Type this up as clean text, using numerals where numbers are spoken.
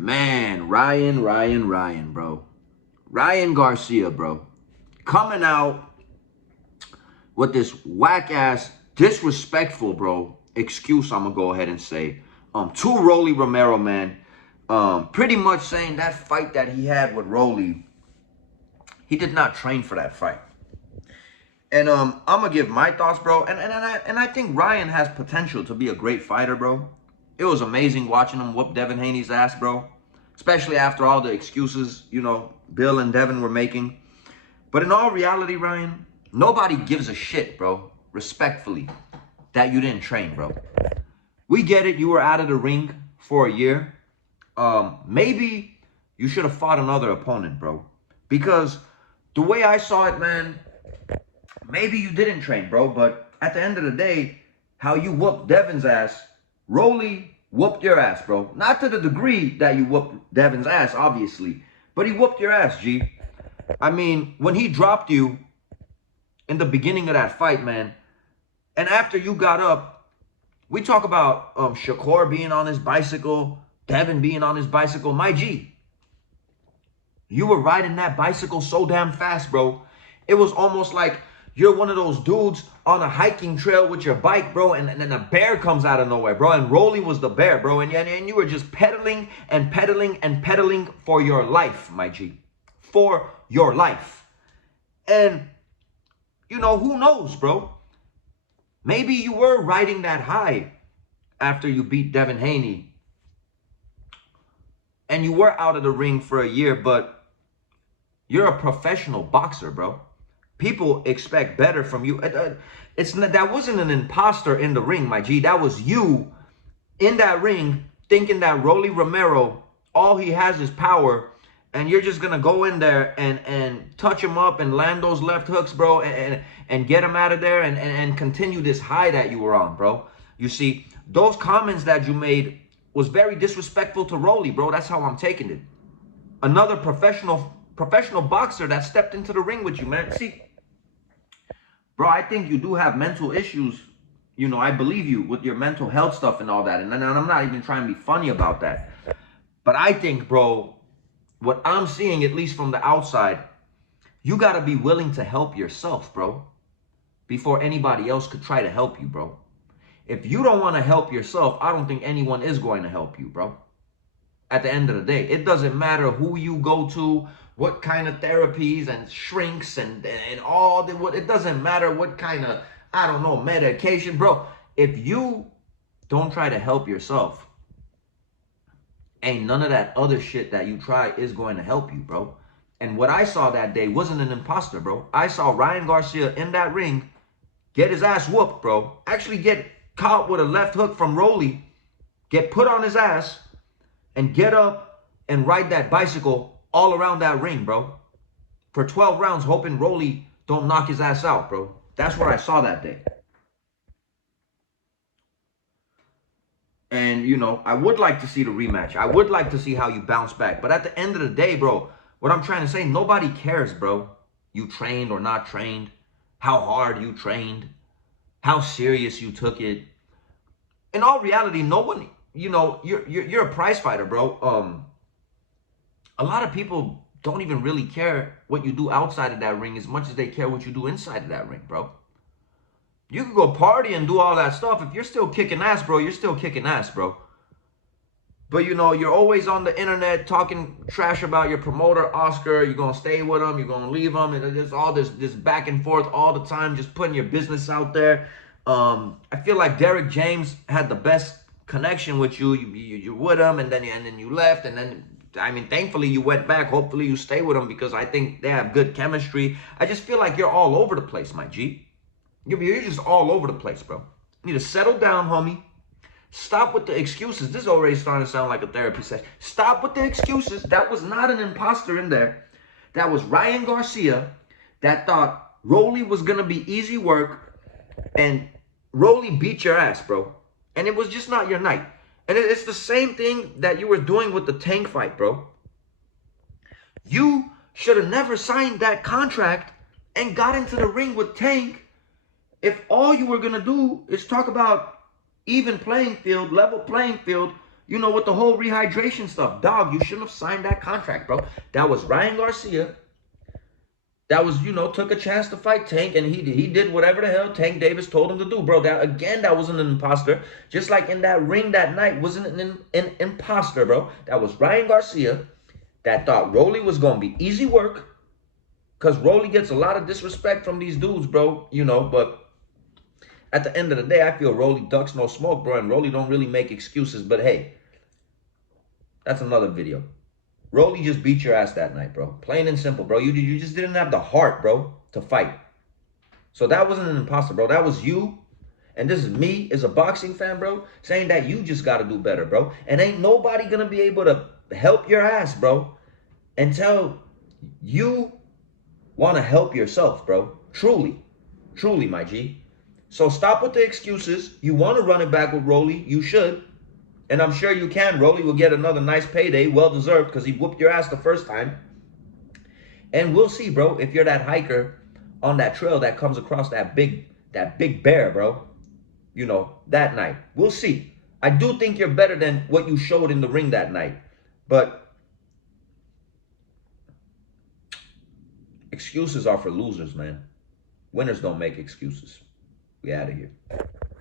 Man, Ryan, bro. Ryan Garcia, bro. Coming out with this whack ass, disrespectful, bro, excuse, I'm gonna go ahead and say. To Rolly Romero, man. Pretty much saying that fight that he had with Rolly, he did not train for that fight. And I'm gonna give my thoughts, bro. And I think Ryan has potential to be a great fighter, bro. It was amazing watching him whoop Devin Haney's ass, bro. Especially after all the excuses, Bill and Devin were making. But in all reality, Ryan, nobody gives a shit, bro. Respectfully, that you didn't train, bro. We get it. You were out of the ring for a year. Maybe you should have fought another opponent, bro. Because the way I saw it, man, maybe you didn't train, bro, but at the end of the day, how you whooped Devin's ass, Rolly whooped your ass, bro. Not to the degree that you whooped Devin's ass, obviously, but he whooped your ass, G. I mean, when he dropped you in the beginning of that fight, man, and after you got up, we talk about Shakur being on his bicycle, Devin being on his bicycle. My G, you were riding that bicycle so damn fast, bro. It was almost like you're one of those dudes on a hiking trail with your bike, bro, and then a bear comes out of nowhere, bro. And Rolly was the bear, bro. And you were just pedaling and pedaling and pedaling for your life, my G. For your life. And, who knows, bro? Maybe you were riding that high after you beat Devin Haney. And you were out of the ring for a year, but you're a professional boxer, bro. People expect better from you. That wasn't an imposter in the ring, my G. That was you in that ring thinking that Rolly Romero, all he has is power, and you're just going to go in there and touch him up and land those left hooks, bro, and get him out of there and continue this high that you were on, bro. You see, those comments that you made was very disrespectful to Rolly, bro. That's how I'm taking it. Another professional boxer that stepped into the ring with you, man. See, bro, I think you do have mental issues. I believe you with your mental health stuff and all that. And I'm not even trying to be funny about that. But I think, bro, what I'm seeing, at least from the outside, you got to be willing to help yourself, bro, before anybody else could try to help you, bro. If you don't want to help yourself, I don't think anyone is going to help you, bro. At the end of the day, it doesn't matter who you go to, what kind of therapies and shrinks and all the what. It doesn't matter what kind of, I don't know, medication, bro. If you don't try to help yourself, ain't none of that other shit that you try is going to help you, bro. And what I saw that day wasn't an imposter, bro. I saw Ryan Garcia in that ring get his ass whooped, bro. Actually get caught with a left hook from Rolly, get put on his ass, and get up and ride that bicycle all around that ring, bro. For 12 rounds, hoping Rolly don't knock his ass out, bro. That's what I saw that day. And, I would like to see the rematch. I would like to see how you bounce back. But at the end of the day, bro, what I'm trying to say, nobody cares, bro. You trained or not trained, how hard you trained, how serious you took it. In all reality, no one, you're a prize fighter, bro. A lot of people don't even really care what you do outside of that ring as much as they care what you do inside of that ring, bro. You could go party and do all that stuff. If you're still kicking ass, bro, you're still kicking ass, bro. But, you're always on the internet talking trash about your promoter, Oscar. You're going to stay with him. You're going to leave him. And there's all this back and forth all the time, just putting your business out there. I feel like Derek James had the best connection with you. You're with him, and then you left. And then, thankfully you went back. Hopefully you stay with him because I think they have good chemistry. I just feel like you're all over the place, my G. You're just all over the place, bro. You need to settle down, homie. Stop with the excuses. This is already starting to sound like a therapy session. Stop with the excuses. That was not an imposter in there. That was Ryan Garcia that thought Rolly was going to be easy work, and Rolly beat your ass, bro. And it was just not your night. And it's the same thing that you were doing with the Tank fight, bro. You should have never signed that contract and got into the ring with Tank if all you were going to do is talk about even playing field, level playing field. You know, with the whole rehydration stuff. Dog, you shouldn't have signed that contract, bro. That was Ryan Garcia. That was, you know, took a chance to fight Tank, and he did whatever the hell Tank Davis told him to do, bro. That again, that wasn't an imposter. Just like in that ring that night, wasn't an imposter, bro. That was Ryan Garcia that thought Rolly was gonna be easy work, cause Rolly gets a lot of disrespect from these dudes, bro. You know, but at the end of the day, I feel Rolly ducks no smoke, bro, and Rolly don't really make excuses. But hey, that's another video. Rolly just beat your ass that night, bro. Plain and simple, bro. You just didn't have the heart, bro, to fight. So that wasn't an imposter, bro. That was you. And this is me as a boxing fan, bro, saying that you just got to do better, bro. And ain't nobody going to be able to help your ass, bro, until you want to help yourself, bro. Truly. Truly, my G. So stop with the excuses. You want to run it back with Rolly. You should. And I'm sure you can. Rolly will get another nice payday, well-deserved, because he whooped your ass the first time. And we'll see, bro, if you're that hiker on that trail that comes across that big bear, bro. You know, that night. We'll see. I do think you're better than what you showed in the ring that night. But excuses are for losers, man. Winners don't make excuses. We out of here.